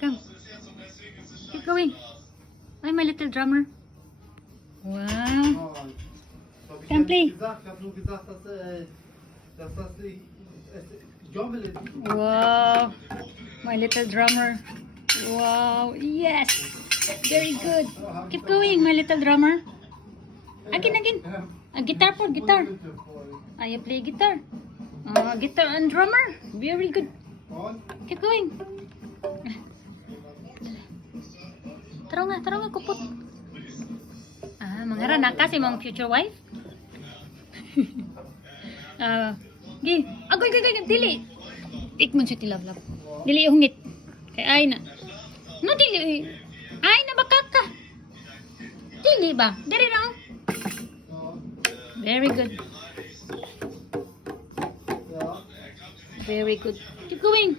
Come. Keep going. Ay, my little drummer. Wow. Come play. Wow. My little drummer. Wow. Yes. Very good. Keep going, my little drummer. Again. Guitar po, guitar. You play guitar. Guitar and drummer. Very good. Keep going. Taro nga, kupot. Mga ranak kasi mga future wife. Agoy, dili. Ikman siya tilab-lab. Dili hungit. Kay ay na. No, dili. Ay na bakaka. Dili ba? Dili na. Very good. Very good. Keep going.